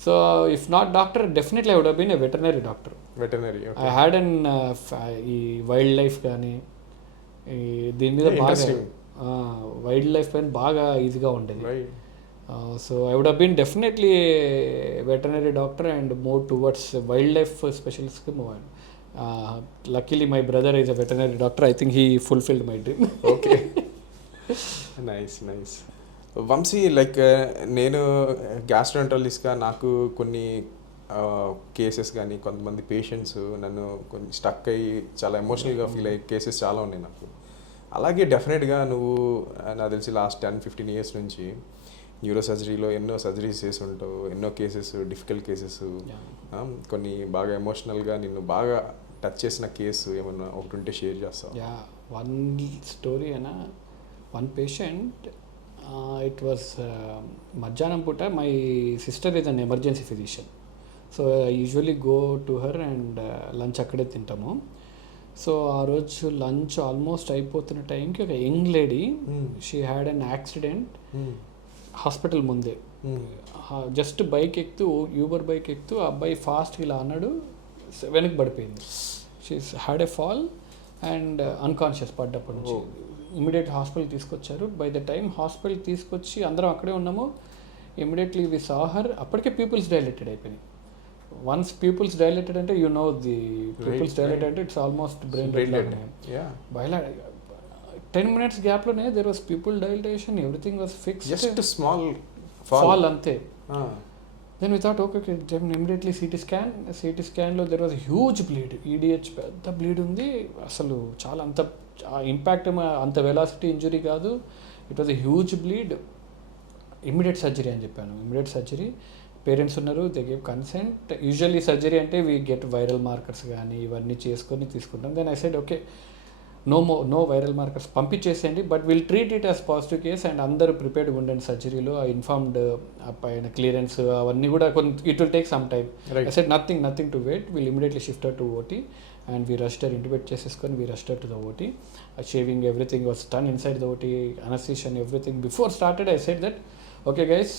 So if not doctor, definitely I would have been a veterinary doctor. I had an ఈ వైల్డ్ లైఫ్ కానీ దీని మీద బాగా, వైల్డ్ లైఫ్ పైన బాగా ఈజీగా ఉండేది. So I would have been definitely veterinary doctor and move towards wildlife స్పెషలిస్ట్కి మూవ్ అయ్యాను. Luckily my brother is a veterinary doctor. I think he fulfilled my dream. Okay, nice. Vamshi, like నేను గ్యాస్ట్రోఎంటరాలజిస్ట్గా నాకు కొన్ని కేసెస్ కానీ కొంతమంది patients నన్ను కొంచెం స్టక్ అయ్యి చాలా ఎమోషనల్గా ఫీల్ అయ్యే కేసెస్ చాలా ఉన్నాయి నాకు. అలాగే డెఫినెట్గా నువ్వు నాకు తెలిసి లాస్ట్ 10-15 ఇయర్స్ నుంచి న్యూరో సర్జరీలో ఎన్నో సర్జరీస్ చేసి ఉంటావు, ఎన్నో కేసెస్, డిఫికల్ట్ కేసెస్, కొన్ని బాగా ఎమోషనల్గా నిన్ను బాగా టచ్ చేసిన కేసు ఏమన్నా ఒకటి ఉంటే షేర్ చేస్తావు? వన్ స్టోరీ అయినా, వన్ పేషెంట్, ఇట్ వాస్ మధ్యాహ్నం పూట. My sister is an emergency physician. So I usually go to her and lunch అక్కడే తింటాము. సో ఆ రోజు లంచ్ ఆల్మోస్ట్ అయిపోతున్న టైంకి ఒక young lady, she had an accident hospital ముందే. జస్ట్ బైక్ ఎక్కుతూ, యూబర్ బైక్ ఎక్కుతూ ఆ అబ్బాయి ఫాస్ట్ ఇలా అన్నాడు, వెనక్కి పడిపోయింది. She had a fall and unconscious పడ్డప్పటి నుంచి. ఇమీడియట్ హాస్పిటల్ తీసుకొచ్చారు. బై ద టైం హాస్పిటల్ తీసుకొచ్చి అందరం అక్కడే ఉన్నాము, ఇమీడియట్లీ వి సా హర్. అప్పటికే పీపుల్స్ డైలేటెడ్ అయిపోయినాయి. వన్స్ పీపుల్స్ డైలేటెడ్ అంటే you know the pupils dilated అంటే ఇట్స్ ఆల్మోస్ట్ బ్రెయిన్ బయలా 10 minutes గ్యాప్లోనే there was pupil dilatation, everything was fix, just small fall అంతే. Then we thought okay, immediately CT స్కాన్లో there was huge bleed, EDH పెద్ద bleed ఉంది. అసలు చాలా అంత ఇంపాక్ట్, అంత వెలాసిటీ ఇంజురీ కాదు, it was a huge bleed. Immediate surgery అని చెప్పాను. Immediate surgery. పేరెంట్స్ ఉన్నారు, they gave consent. Usually surgery అంటే వీ గెట్ వైరల్ మార్కర్స్ కానీ ఇవన్నీ చేసుకొని తీసుకుంటాం. Then I said okay, no viral markers పంపించేసేయండి, but will treat it as positive case and అందరూ ప్రిపేర్డ్గా ఉండండి సర్జరీలో. ఇన్ఫార్మ్డ్ పైన క్లియరెన్స్ అవన్నీ కూడా it will take some time. I said nothing to wait, will immediately shift her to OT and we rushed her, intubate చేసేసుకొని we rushed her to the OT. Shaving everything was done inside the OT, anaesthesia everything. Before started I said that okay guys,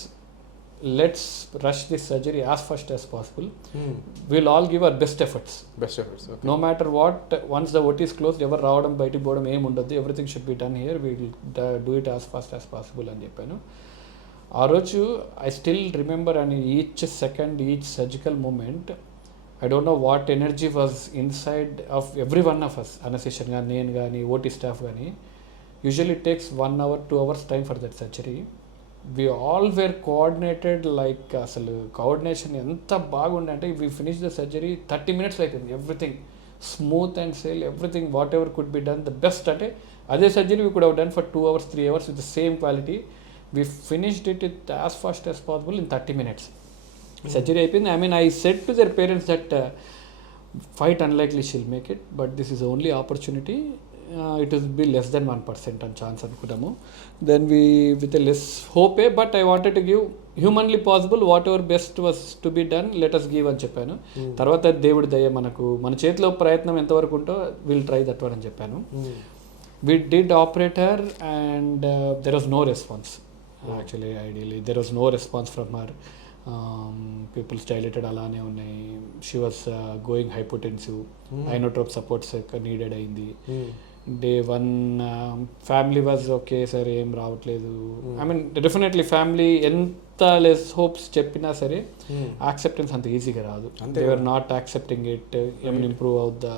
let's rush this surgery as fast as possible. We'll all give our best efforts, okay. No matter what, once the OT is closed, ever రావడం బయటికి పోవడం ఏం ఉండదు, everything should be done here, we'll do it as fast as possible అని చెప్పాను. ఆ రోజు I still remember, and each second, each surgical moment, I don't know what energy was inside of every one of us, anesthesian కానీ నేను కానీ OT staff కానీ. Usually it takes 1 hour 2 hours time for that surgery. We all were coordinated, like అసలు coordination ఎంత బాగుండే అంటే we finished the surgery 30 minutes అయిపోయింది. Everything smooth and sale, everything what ever could be done the best. అంటే అదే surgery we could have done for 2 hours 3 hours with the same quality. We finished it as fast as possible in 30 minutes. Surgery అయిపోయింది. I mean, I said to their parents that quite unlikely she'll make it, but this is the only opportunity. It will be less than 1% on chance అనుకుంటాము. Then we with a less hope, but I wanted to give humanly possible whatever best was to be done, let us give అని చెప్పాను. తర్వాత దేవుడి దయ, మన చేతిలో ప్రయత్నం ఎంతవరకు ఉంటో విల్ ట్రై దట్ వన్ అని చెప్పాను. We did operate her and there was no response. Actually, ideally there was no response from her. Pupils dilated అలానే ఉన్నాయి. She was going hypotensive, inotrope supports needed అయింది. Day 1 family was okay sir, ఏం రావట్లేదు. I mean definitely family ఎంత less hopes చెప్పినా సరే acceptance అంత ఈజీగా రాదు. They are not accepting it. ఏమైనా ఇంప్రూవ్ అవుద్దా?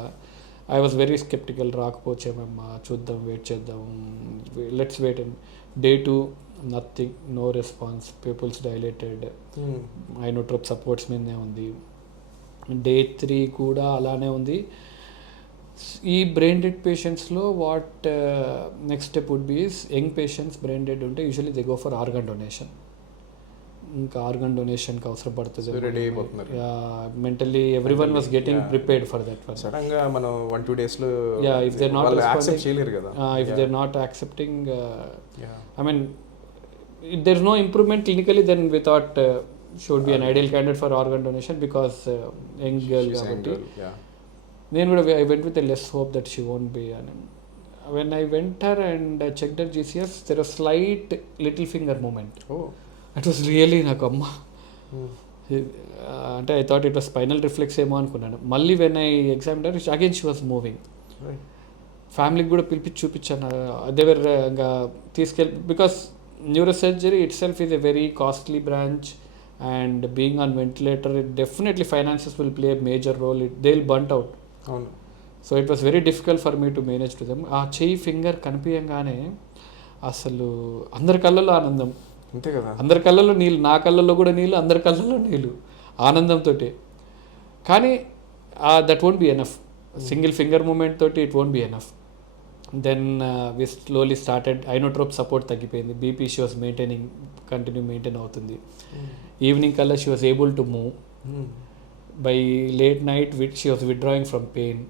I was very sceptical. రాకపోవచ్చేమమ్మా, చూద్దాం, వెయిట్ చేద్దాం, let's wait. And day 2 nothing, no response, pupils dilated, inotrope supports మీదనే ఉంది. డే 3 కూడా అలానే ఉంది. ఈ బ్రెయిన్ డెడ్ పేషెంట్స్లో what next step would be is, young patients brain dead ఉంటే usually they go for organ donation. ఇంకా ఆర్గన్ డొనేషన్కి అవసరం పడుతుంది. Mentally every one was getting prepared for that one. సడన్గా మనం 1-2 డేస్లో ఇఫ్ దే నాట్ యాక్సెప్ట్ చేయలేరు కదా. If they not accepting, I mean there is no improvement clinically, then we thought should be an ideal candidate for organ donation because young girl kabatti. Then I went with a less hope that she won't be. When I went her and checked her GCS, there was slight little finger movement. It was really నాకు అమ్మ అంటే I thought it was spinal reflex ఏమో అనుకున్నాను. మళ్ళీ when I examined her, again she was moving. ఫ్యామిలీకి కూడా పిలిపించి చూపించాను. they were ఇంకా తీసుకెళ్ళి, because neurosurgery itself is a very costly branch, and being on ventilator, it definitely finances will play a major role. They'll burnt out. So it was very difficult for me to manage to them. ఆ చెయ్యి finger కనిపించగానే అసలు అందరి కళ్ళల్లో ఆనందం, అంతే కదా, అందరి కళ్ళల్లో నీళ్ళు, నా కళ్ళల్లో కూడా నీళ్ళు, అందరి కళ్ళల్లో నీళ్ళు, ఆనందంతో. కానీ that won't be enough. Single finger moment తోటి it won't be enough. Then we slowly started, inotrope support తగ్గిపోయింది, BP she was maintaining, continue maintain అవుతుంది. ఈవినింగ్ కల్లా she was able to move. By late night she was withdrawing from pain.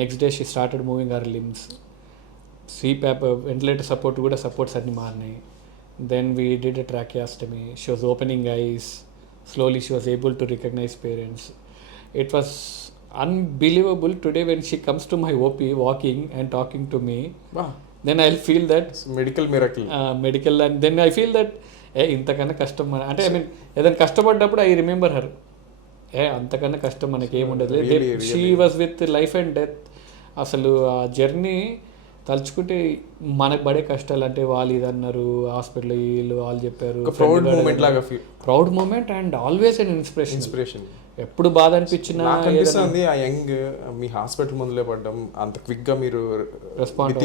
Next day she started moving our limbs. CPAP ventilator support కూడా supports అన్నీ మారినాయి. Then we did a tracheostomy. She was opening eyes. Slowly she was able to recognise parents. It was unbelievable. Today when she comes to my OP walking and talking to me, then I'll feel that medical miracle. And then I feel that ఇంతకన్నా కష్టం అంటే, I mean ఏదైనా కష్టపడ్డప్పుడు I remember her. అంతకన్నా కష్టం మనకి ఏముండదు. She was with life and death. అసలు ఆ జర్నీ తలుచుకుంటే మనకు పడే కష్టాలు, అంటే వాళ్ళు ఇది అన్నారు, హాస్పిటల్ వీళ్ళు వాళ్ళు చెప్పారు, proud moment and always an inspiration. ఎప్పుడు బాధ అనిపించినా అనిపిస్తుంది. ఆ యంగ్ మీ హాస్పిటల్ ముందులే పడ్డం, అంత క్విక్ గా మీరు రెస్పాండ్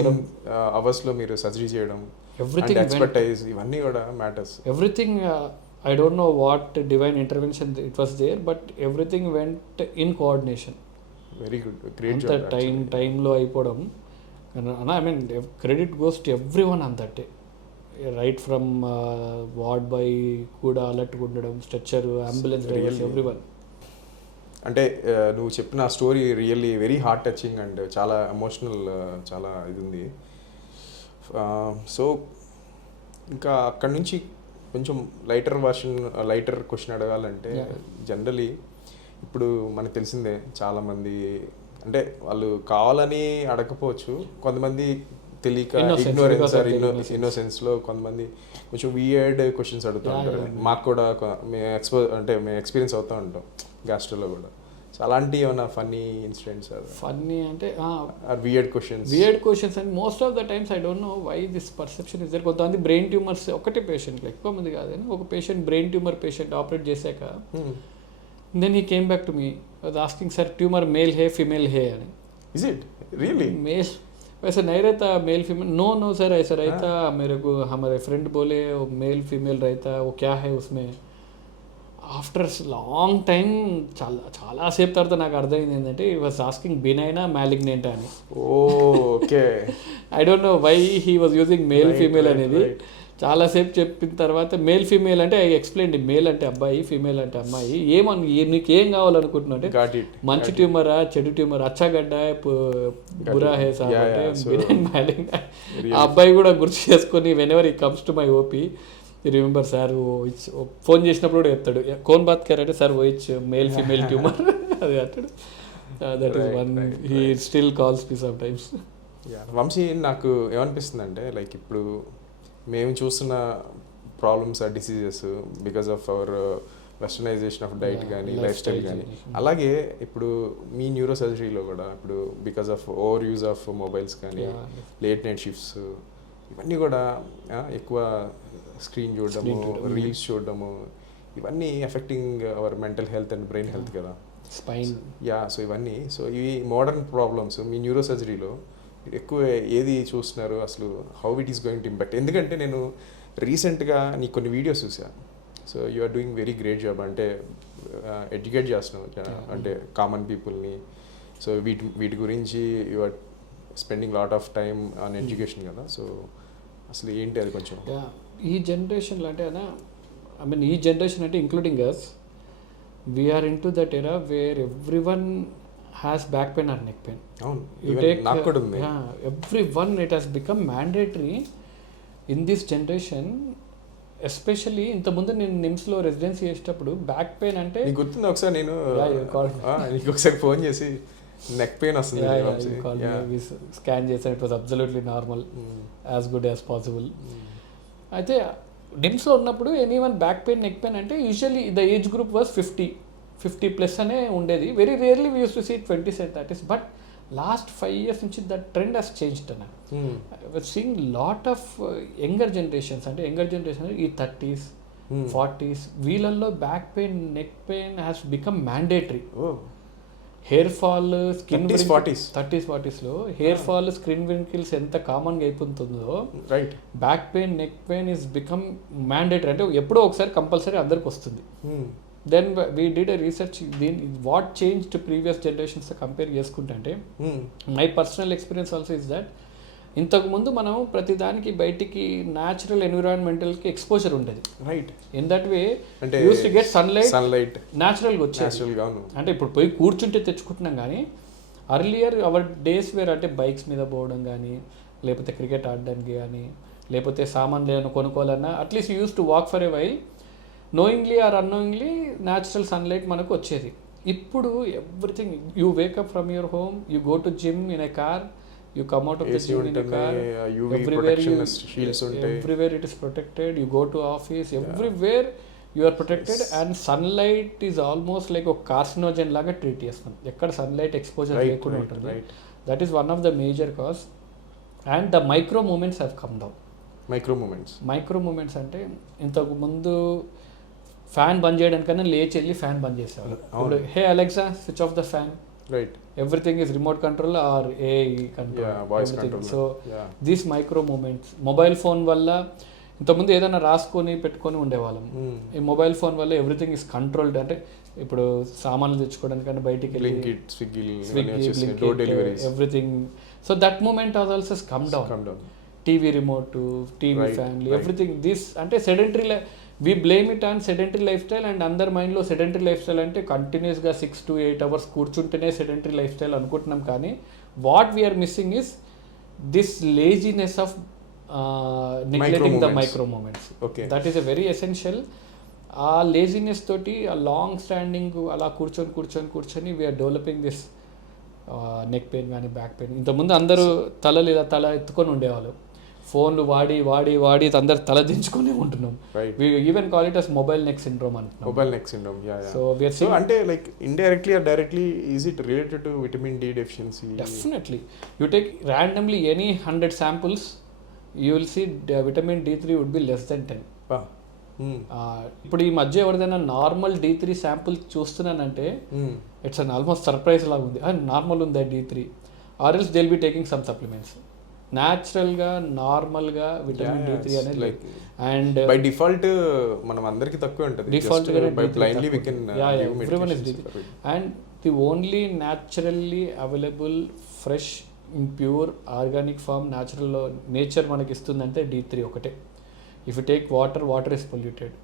అవర్స్ లో మీరు సర్జరీ చేయడం, ఎవ్రీథింగ్ ఎక్స్పర్టైజ్, ఇవన్నీ కూడా matters. Everything I don't know what divine intervention it was there, but everything went in coordination. Very good, great job. Time lo అయిపోవడం, I mean credit goes to everyone on that day, right from ward boy కూడా alert ఉండడం, stretcher, ambulance drivers, everyone. అంటే నువ్వు చెప్పిన story really very heart touching and చాలా emotional, చాలా ఇది ఉంది. సో ఇంకా అక్కడి నుంచి కొంచెం లైటర్ క్వశ్చన్ అడగాలంటే, జనరలీ ఇప్పుడు మనకు తెలిసిందే చాలామంది, అంటే వాళ్ళు కావాలని అడగకపోవచ్చు, కొంతమంది తెలియక ఇగ్నోరెన్స్ ఆర్ ఇన్నోసెన్స్లో కొంతమంది కొంచెం వియర్డ్ క్వశ్చన్స్ అడుగుతూ ఉంటారు. మాకు కూడా మేము ఎక్స్పీరియన్స్ అవుతూ ఉంటాం గ్యాస్ట్రోలో కూడా. సో అలాంటి ఏమైనా ఫన్నీ ఇన్సిడెంట్స్? ఫన్నీ అంటే weird questions and most of the times I don't know why this perception is there. కొంతమంది బ్రెయిన్ ట్యూమర్స్, ఒకటే పేషెంట్, ఎక్కువ మంది కాదని, ఒక patient brain tumour patient operate చేశాక then he came back to me was asking, sir tumour male హే female హే అని. Is it really male? वैसे नहीं रहता मेल फीमेल. नो सर ऐसा रहता, मेरे को हमारे फ्रेंड बोले वो मेल फीमेल रहता, वो क्या है उसमें. ఆఫ్టర్ లాంగ్ టైం, చాలాసేపు తర్వాత నాకు అర్థమైంది ఏంటంటే, he was asking benign malignant అని. Okay, I don't know why he was using male female అనేది. చాలాసేపు చెప్పిన తర్వాత మేల్ ఫీమేల్ అంటే ఐ ఎక్స్ప్లెయిన్, మేల్ అంటే అబ్బాయి, ఫీమేల్ అంటే అమ్మాయి. నీకు ఏం కావాలనుకుంటున్నావు అంటే, మంచి ట్యూమరా చెడు ట్యూమర్, అచ్చాగడ్డ బురా హే సార్ అంటే ఆ అబ్బాయి కూడా గుర్తు చేసుకొని whenever he comes to my OP remember sir phone చేసినప్పుడు కూడా చెప్తాడు, కోన్ బాత్ కేర్ అంటే sir which male female tumour అది అంటాడు. That is one he still calls me sometimes. Vamshi, నాకు ఏమనిపిస్తుంది అంటే, లైక్ ఇప్పుడు మేము చూస్తున్న problems or diseases because of our westernisation of diet కానీ లైఫ్ స్టైల్ కానీ. changes. అలాగే ఇప్పుడు మీ న్యూరో సర్జరీలో కూడా ఇప్పుడు because of over use of mobiles కానీ Yeah. లేట్ నైట్ షిఫ్ట్స్ ఇవన్నీ కూడా ఎక్కువ స్క్రీన్ చూడడము రీల్స్ చూడడము ఇవన్నీ affecting our mental health and brain health కదా. స్పైన్. సో ఇవన్నీ ఇవి మోడర్న్ ప్రాబ్లమ్స్ మీ న్యూరో సర్జరీలో ఎక్కువ ఏది చూస్తున్నారు అసలు, how it is going to impact? ఎందుకంటే నేను రీసెంట్గా నీకు కొన్ని వీడియోస్ చూసాను. So you are doing very great job, అంటే ఎడ్యుకేట్ చేస్తున్నావు అంటే కామన్ పీపుల్ని. సో వీటి గురించి you are spending lot of time on education కదా. సో అసలు ఏంటి అది కొంచెం? ఈ జనరేషన్లో అంటే ఐ మీన్ ఈ జనరేషన్ అంటే including us, we're into that era where everyone has back pain or neck pain. అవును, You even take, నాకు కూడా ఉంది. everyone, it has become mandatory in this generation. Especially ఇంతకుముందు నేను నిమ్స్లో residency చేసేటప్పుడు back pain అంటే నీకు గుర్తుంది ఒకసారి నేను Yeah, you called me. నీకు ఒకసారి ఫోన్ చేసి నెక్ పెయిన్ వస్తుంది స్కాన్ చేసాను, it was absolutely normal, as good as possible. అయితే నిమ్స్లో ఉన్నప్పుడు anyone back pain neck pain అంటే usually the age group was 50+ అనే ఉండేది. Very rarely we use to see 20s and 30s. But last 5 years నుంచి that trend has changed అన్న. Seeing lot of younger generations, అంటే younger generation ఈ 30s 40s వీళ్ళల్లో back pain neck pain has become mandatory. Hair fall, skin 30s 40sలో hair fall, skin wrinkles ఎంత కామన్గా అయిపోతుందో right, back pain neck pain is become mandatory. అంటే ఎప్పుడో ఒకసారి కంపల్సరీ అందరికి వస్తుంది. Then we did a research, what change to previous జనరేషన్స్తో కంపేర్ చేసుకుంటే అంటే my personal experience also is that ఇంతకుముందు మనం ప్రతిదానికి బయటికి న్యాచురల్ ఎన్విరాన్మెంటల్కి ఎక్స్పోజర్ ఉండేది. రైట్, ఇన్ దట్ వే అంటే యూస్ టు గెట్ సన్లైట్ న్యాచురల్గా న్యాచురల్గా వచ్చేది. అంటే ఇప్పుడు పోయి కూర్చుంటే తెచ్చుకుంటున్నాం, కానీ అర్లియర్ అవర్ డేస్ వేర్ అంటే బైక్స్ మీద పోవడం కానీ, లేకపోతే క్రికెట్ ఆడడానికి కానీ, లేకపోతే సామాన్లు ఏమైనా కొనుక్కోవాలన్నా at least use to walk for a while, knowingly or unknowingly natural sunlight మనకు వచ్చేది. ఇప్పుడు everything, you wake up from your home, you go to gym in a car, you come out of the gym in a car, everywhere it is protected, you go to office, everywhere you are protected. Yes. And sunlight is almost like a carcinogen laga treat chestam, ekkada sunlight exposure lekunda untundi. That is one of the major cause. And the micro movements have come down. Micro movements అంటే ఇంతకు ముందు fan బంద్ చేయడానికన్నా లేచి వెళ్ళి fan బంద్ చేసేవాళ్ళు. ఇప్పుడు hey Alexa switch off the fan, right, everything is remote control or AI control, voice control. So these micro moments, mobile phone వల్ల ఇంతకుముందు ఏదైనా రాసుకొని పెట్టుకొని ఉండేవాళ్ళం. ఈ మొబైల్ ఫోన్ వల్ల ఎవ్రీథింగ్ ఈజ్ కంట్రోల్డ్. అంటే ఇప్పుడు సామాన్లు తెచ్చుకోవడానికన్నా బయటికి వెళ్ళి Swiggy, everything. So that moment has also come down. TV remote, TV family, everything this అంటే sedentary we blame it on sedentary lifestyle. And అందరి మైండ్లో సెడెంటరీ లైఫ్ స్టైల్ అంటే కంటిన్యూస్గా 6 to 8 hours కూర్చుంటేనే సెడెంటరీ లైఫ్ స్టైల్ అనుకుంటున్నాం. కానీ what we're missing is this laziness of neglecting the micro moments. That is a very essential. ఆ laziness తోటి ఆ లాంగ్ స్టాండింగ్ అలా కూర్చొని we're developing this neck pain కానీ బ్యాక్ పెయిన్. ఇంతకుముందు అందరూ తల ఎత్తుకొని ఉండేవాళ్ళు, ఫోన్లు వాడి అందరు తల దించుకునే ఉంటున్నాం. Even call it as mobile neck syndrome అంటున్నాం. సో అంటే like indirectly or directly is it related to vitamin D deficiency? Definitely. You take randomly any 100 samples, you will see vitamin D3 would be less than 10. ఇప్పుడు ఈ మధ్య ఎవరిదైనా normal D3 sample చూస్తున్నానంటే it's an almost surprise లాగా ఉంది. Normal ఉందా D3, or else they will be taking some supplements. న్యాచురల్గా నార్మల్గా విటమిన్ D3 అనేది లైక్ అండ్ బై డిఫాల్ట్ మనం అందరికి తక్కువ ఉంటుంది. Default blindly we can everyone is D3. And the only naturally available fresh pure organic farm న్యాచురల్లో nature మనకి ఇస్తుందంటే D3 ఒకటే. If you take water is polluted.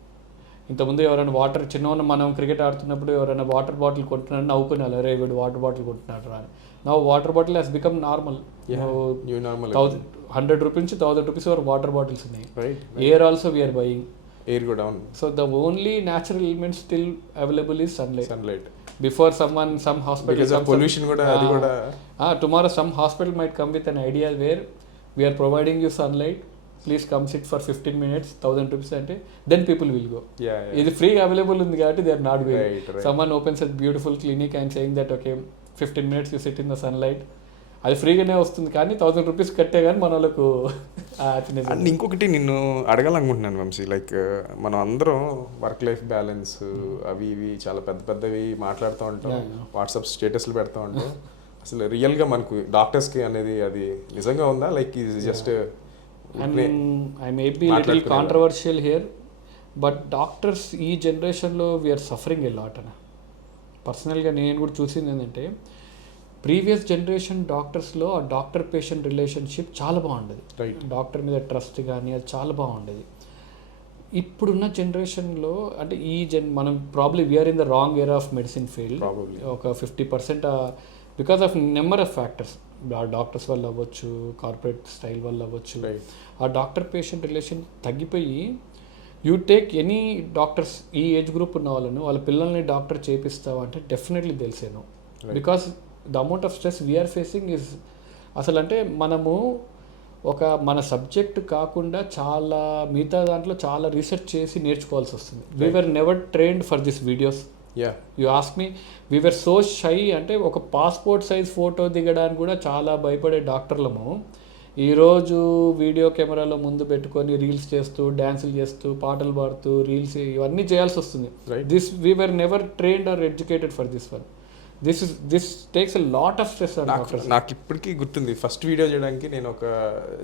ఇంతకుముందు ఎవరైనా వాటర్ చిన్న మనం క్రికెట్ ఆడుతున్నప్పుడు ఎవరైనా వాటర్ బాటిల్ కొంటున్నారని నవ్వుకునేవాళ్ళు, అరే వీడు వాటర్ బాటిల్ కొంటున్నాడు రా. Now water bottle has become normal. 100 rupees నుంచి 1000 rupees వరకు వాటర్ బాటిల్స్ ఉన్నాయి. Air also we're buying. Air కూడా. So the only natural element still available is sunlight. Before some hospital because of pollution tomorrow some hospital might come with an idea where we are providing you sunlight, please come sit for 15 minutes 1000 rupees అంటే then people will go. Yeah, yeah. ఇది ఫ్రీగా available ఉంది కాబట్టి they are not Right, going. right. Someone opens a beautiful clinic and saying that okay 15 minutes you sit in the sunlight, అది ఫ్రీగానే వస్తుంది కానీ 1000 rupees కట్టే కానీ మన వాళ్ళకు హ్యాపీనెస్. అండ్ ఇంకొకటి నిన్ను అడగాలనుకుంటున్నాను వంశీ, లైక్ మనం అందరం వర్క్ లైఫ్ బ్యాలెన్స్ అవి ఇవి చాలా పెద్ద పెద్దవి మాట్లాడుతూ ఉంటాం, వాట్సాప్ స్టేటస్లు పెడతా ఉంటాం. అసలు రియల్గా మనకు డాక్టర్స్కి అనేది అది నిజంగా ఉందా, లైక్ ఇది just I may be little controversial here, but doctors ఈ జనరేషన్లో వీఆర్ సఫరింగ్ ఎ లాట్ అన్న. పర్సనల్గా నేను కూడా చూసింది ఏంటంటే ప్రీవియస్ జనరేషన్ డాక్టర్స్లో ఆ డాక్టర్ పేషెంట్ రిలేషన్షిప్ చాలా బాగుండేది. Right. డాక్టర్ మీద ట్రస్ట్ కానీ అది చాలా బాగుండేది. ఇప్పుడున్న జనరేషన్లో అంటే మనం probably we're in the wrong era of medicine field. Probably. ఒక 50% because of number of factors, ఆ డాక్టర్స్ వల్ల అవ్వచ్చు, కార్పొరేట్ స్టైల్ వల్ల అవ్వచ్చు, Right. ఆ డాక్టర్ పేషెంట్ రిలేషన్ తగ్గిపోయి యూ టేక్ ఎనీ డాక్టర్స్ ఈ ఏజ్ గ్రూప్ ఉన్న వాళ్ళ పిల్లల్ని డాక్టర్ చేపిస్తావా అంటే డెఫినెట్లీ తెలిసేను. Because the amount of stress we're facing is అసలు అంటే మనము మన సబ్జెక్ట్ కాకుండా చాలా మిగతా దాంట్లో చాలా రీసెర్చ్ చేసి నేర్చుకోవాల్సి వస్తుంది. We were never trained for this videos. You ask me, we were so shy అంటే ఒక పాస్పోర్ట్ సైజ్ ఫోటో దిగడానికి కూడా చాలా భయపడే డాక్టర్లము ఈరోజు వీడియో కెమెరాలో ముందు పెట్టుకొని రీల్స్ చేస్తూ, డ్యాన్సులు చేస్తూ, పాటలు పాడుతూ, రీల్స్ ఇవన్నీ చేయాల్సి వస్తుంది. This we were never trained are educated for this one. This takes a lot of stress on doctors. నాకు ఇప్పటికీ గుర్తుంది, ఫస్ట్ వీడియో చేయడానికి నేను ఒక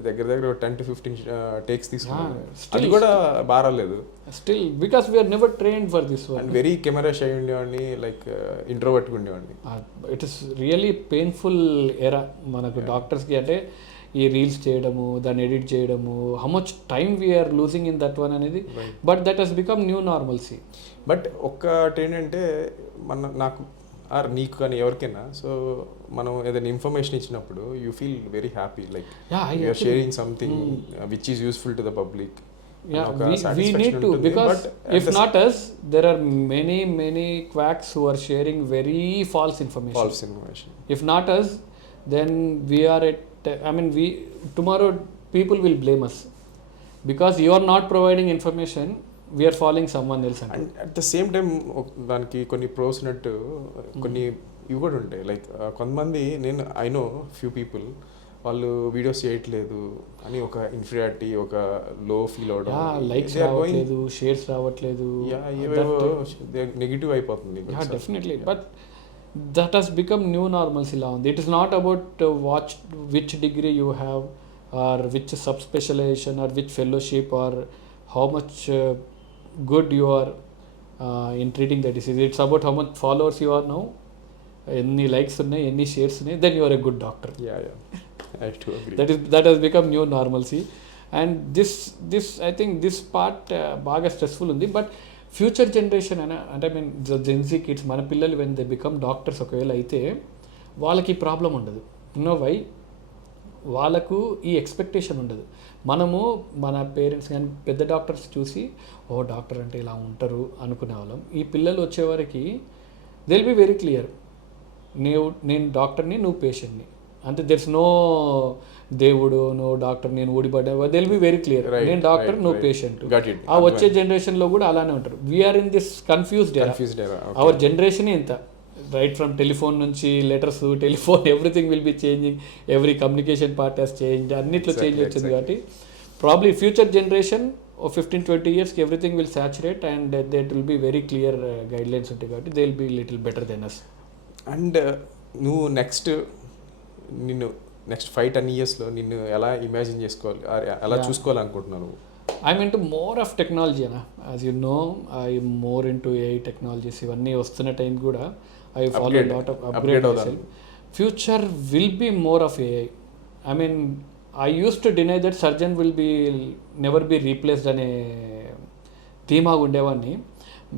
దగ్గర 10 to 15 టేక్స్ తీసుకున్నాను. అది కూడా బారాలేదు still because we're never trained for this one. And very camera shy ఉండేవాడిని, లైక్ ఇంట్రోవర్ట్గా ఉండేవాడిని. ఇట్ ఇస్ రియలీ పెయిన్ఫుల్ ఎరా మనకు డాక్టర్స్కి. అంటే ఈ రీల్స్ చేయడము, దాన్ని ఎడిట్ చేయడము, how much time we're losing in that one అనేది. But that has become new normalcy. But ఒక్కటి ఏంటంటే నాకు నీకు కానీ ఎవరికైనా, సో మనం ఏదైనా ఇన్ఫర్మేషన్ ఇచ్చినప్పుడు you feel very happy, like you're sharing something which is useful to the public. We need to, because if not us, there are many quacks who are sharing very false information. If not us, then we are tomorrow people will blame us because you are not providing information, we are following someone else. And at the same time దానికి కొన్ని pros ఉన్నట్టు కొన్ని ఇవి కూడా ఉంటాయి. Like కొంతమంది I know few people వాళ్ళు videos చేయట్లేదు అని ఒక ఇన్ఫీరియారిటీ, ఒక లో ఫీల్ అవడం, లైక్స్ రావట్లేదు, షేర్స్ రావట్లేదు, నెగిటివ్ అయిపోతుంది. Definitely. But that has become new normalcy now. It is not about which degree you have or which subspecialization or which fellowship or how much good you are in treating the disease. It's about how much followers you are now, any likes unnai, any shares unnai, then you are a good doctor. Yeah, I have to agree. That has become new normalcy. And this I think this part baga stressful undi. But future generation అంటే Gen Z kids, మన పిల్లలు when they become doctors ఒకవేళ అయితే వాళ్ళకి problem ఉండదు. Why, వాళ్ళకు ఈ expectation ఉండదు. మనము మన పేరెంట్స్ కానీ పెద్ద డాక్టర్స్ చూసి డాక్టర్ అంటే ఇలా ఉంటారు అనుకునే వాళ్ళం. ఈ పిల్లలు వచ్చేవారికి they will be very clear, నేను డాక్టర్ని, నువ్వు పేషెంట్ని, అంటే దెర్స్ నో దేవుడు, నో డాక్టర్, నేను ఊడిపడ్డా, they will be very clear, నేను డాక్టర్, నువ్వు పేషెంట్. ఆ వచ్చే జనరేషన్లో కూడా అలానే ఉంటారు. We're in this confused era. Our generation ఇంత, రైట్ ఫ్రమ్ టెలిఫోన్ నుంచి letters, telephone, everything will be changing, every communication part has change, అన్నిట్లో చేంజ్ వచ్చింది. కాబట్టి probably future generation 15-20 years everything will saturate and that will be very clear guidelines ఉంటాయి. కాబట్టి they will be little better than us. And నువ్వు next 5-10 yearsలో నిన్ను ఎలా imagine చేసుకోవాలి, ఎలా చూసుకోవాలనుకుంటున్నాను? I'm into more of technology అన్న. As you know, I more into AI technologies. ఇవన్నీ వస్తున్న టైం కూడా I follow lot of upgrade. Future will be more of AI. I used to deny that surgeon will never be replaced అనే ధీమాగా ఉండేవాడిని.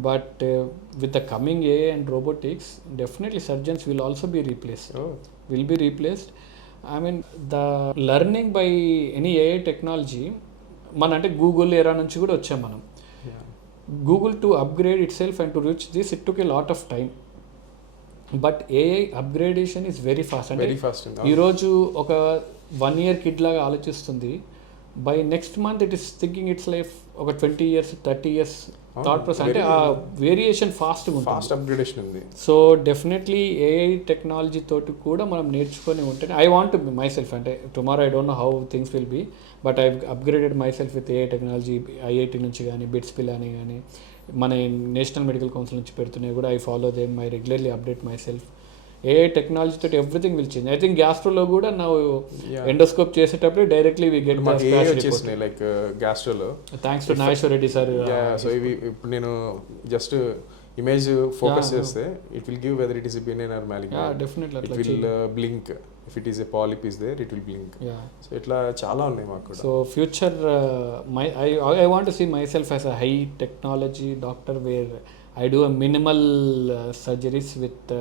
But with the coming AI and robotics, definitely surgeons will also be replaced. Will be replaced. The learning by any AI technology, అంటే Google ఎరా నుంచి కూడా వచ్చాం మనం. Google to upgrade it self and to reach this, it took a lot of time. But AI upgradation is very fast. అంటే ఈరోజు ఒక 1 year kid లాగా ఆలోచిస్తుంది, by next month it is thinking it's life ఒక 20 years 30 years thought process అంటే ఆ variation ఫాస్ట్గా ఉంటుంది, ఫాస్ట్ అప్గ్రేడేషన్ ఉంది. సో డెఫినెట్లీ ఏఐ టెక్నాలజీ తోటి కూడా మనం నేర్చుకొని ఉంటే ఐ వాంట్ మై సెల్ఫ్ అంటే tomorrow I don't know how things will be, but I upgraded myself with AI technology. IIT నుంచి కానీ బిట్స్ పిల్ అని కానీ మన నేషనల్ మెడికల్ కౌన్సిల్ నుంచి పెడుతున్నాయి కూడా, I follow them, I regularly update myself. AI technology తోటి everything will change. I think గ్యాస్ట్రోలో కూడా నా ఎండోస్కోప్ చేసేటప్పుడు డైరెక్ట్లీ వి గెట్ వచ్చేసినాయి లైక్ గ్యాస్ట్రోలో, thanks to Nageshwara Reddy sir. So ఇవి ఇప్పుడు నేను జస్ట్ ఇమేజ్ ఫోకస్ చేస్తే it will give whether it is benign or malignant, definitely it will blink, if it is a polyp is there it will blink. So ఇట్లా చాలా ఉన్నాయి మాకు కూడా. So future I want to see myself as a high technology doctor where I do a minimal surgeries with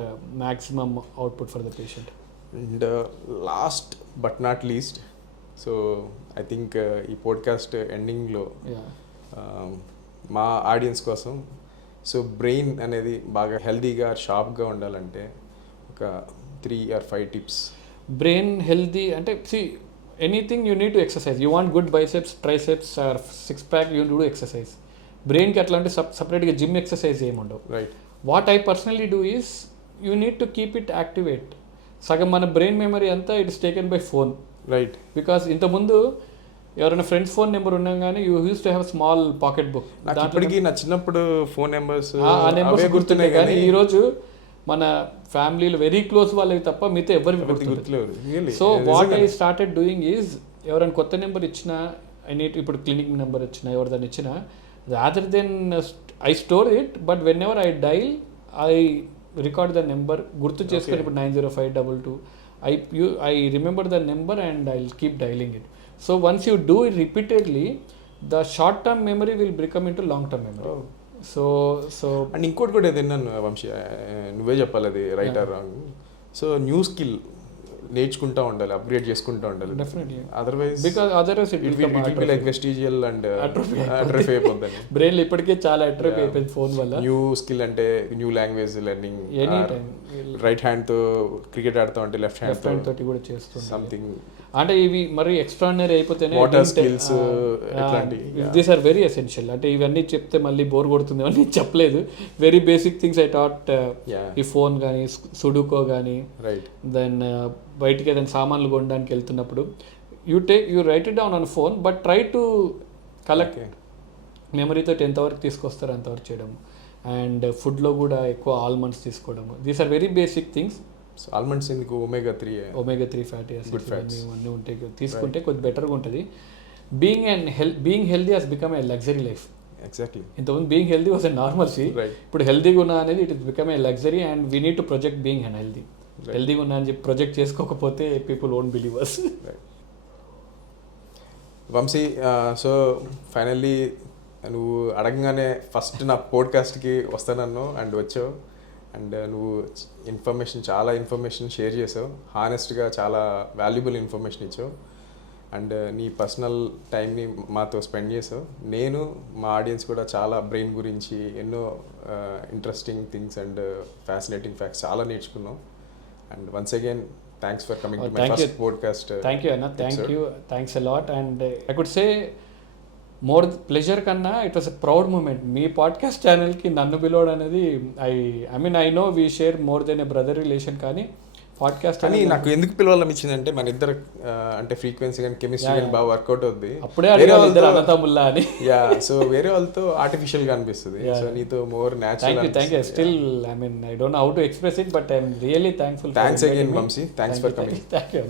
maximum output for the patient. And last but not least, so I think ఈ podcast ఎండింగ్లో మా audience కోసం, so brain అనేది బాగా హెల్తీగా షార్ప్గా ఉండాలంటే ఒక 3 or 5 tips. బ్రెయిన్ హెల్తీ అంటే anything you need to exercise. You want good biceps, triceps or 6-pack, you do exercise. బ్రెయిన్కి అట్లా అంటే సపరేట్గా జిమ్ ఎక్సర్సైజ్ ఏముండవు. Right. What I personally do is you need to keep it activate. సగం మన brain memory అంతా it is taken by phone. Right. Because ఇంతకుముందు ఎవరైనా ఫ్రెండ్స్ ఫోన్ నెంబర్ ఉన్నా కానీ you use to have small pocket book. ఇప్పటికీ నా చిన్నప్పుడు ఫోన్ నెంబర్స్ నెంబర్స్ గుర్తున్నాయి, కానీ ఈరోజు మన ఫ్యామిలీలో వెరీ క్లోజ్ వాళ్ళకి తప్ప మిగతా ఎవరికి గుర్తులేదు. So what I started doing is ఎవరైనా కొత్త నెంబర్ ఇచ్చినా, ఇప్పుడు క్లినిక్ నెంబర్ ఇచ్చినా, ఎవరిదాన్ని ఇచ్చినా, rather than I store it, but whenever I dial, I record the number. గుర్తు చేసుకొని ఇప్పుడు 90522 I remember the number and I'll keep dialing it. So once you do it repeatedly, the short term memory will become into long term memory. So and ఇంకోటి కూడా ఏదైనా వంశీ, నువ్వే చెప్పాలి అది right are wrong. So new skill నేర్చుకుంటా ఉండాలి, upgrade చేసుకుంటా ఉండాలి. Definitely. Otherwise it will like vestigial and atrophy అయిపోతుంది. బ్రెయిన్ ఇప్పటికే చాలా అట్రోఫీ అయిపోయింది ఫోన్ వల్ల. న్యూ స్కిల్ అంటే new language learning, right hand తో క్రికెట్ ఆడతాం అంటే లెఫ్ట్ హ్యాండ్ తోటి కూడా చేస్తుంది సంథింగ్. అంటే ఇవి మరి ఎక్స్ట్రాడినరీ అయిపోతేనే skills, these are very essential. అంటే ఇవన్నీ చెప్తే మళ్ళీ బోర్ కొడుతుంది అని చెప్పలేదు. Very basic things I taught. ఈ ఫోన్ కానీ, సుడుకో కానీ, దెన్ బయటికి ఏదైనా సామాన్లు కొనడానికి వెళ్తున్నప్పుడు you write it down on phone, but try to collect మెమరీతో ఎంతవరకు తీసుకొస్తారు అంతవరకు చేయడం. అండ్ ఫుడ్లో కూడా ఎక్కువ ఆల్మండ్స్ తీసుకోవడము. These are very basic things. Almonds ఎందుకు? omega-3 ఫ్యాటీ యాసిడ్స్ ఇవన్నీ ఉంటాయి, తీసుకుంటే కొద్దిగా బెటర్గా ఉంటుంది. Being healthy has become a luxury life. Exactly. ఇంతకుముందు being healthy was a normalcy, ఇప్పుడు హెల్దీగా ఉన్నా అనేది it is become a luxury and we need to project being and healthy. హెల్దీగా ఉన్నా అని చెప్పి ప్రొజెక్ట్ చేసుకోకపోతే people won't believe us. Vamshi, so finally నువ్వు అడగగానే ఫస్ట్ నా పోడ్కాస్ట్కి వస్తానన్నావు అండ్ వచ్చావు. అండ్ నువ్వు చాలా ఇన్ఫర్మేషన్ షేర్ చేసావు, హానెస్ట్గా చాలా వాల్యుబుల్ ఇన్ఫర్మేషన్ ఇచ్చావు. అండ్ నీ పర్సనల్ టైంని మాతో స్పెండ్ చేసావు. నేను మా ఆడియన్స్ కూడా చాలా బ్రెయిన్ గురించి ఎన్నో interesting things and fascinating facts చాలా నేర్చుకున్నాం. And once again thanks for coming to my first podcast. Thank you అన్న, thanks a lot. And I could say more pleasure కన్నా it was a proud moment. మీ podcast ఛానల్కి నన్ను పిలవడం అనేది I know we share more than a brother relation, కానీ podcast అని నాకు ఎందుకు పిలవాలనిచ్చింది అంటే మన ఇద్దరు అంటే ఫ్రీక్వెన్సీ కానీ కెమిస్ట్రీ కానీ బాగా వర్కౌట్ అవుద్ది. అప్పుడే అన్నతమ్ముల్లా అని. సో వేరే వాళ్ళతో ఆర్టిఫిషియల్ గా అనిపిస్తుంది. సో నీతో more natural. Thank you. Still I don't know how to express it, but I'm really thankful. Thanks again Vamshi. Thanks for coming. Thank you.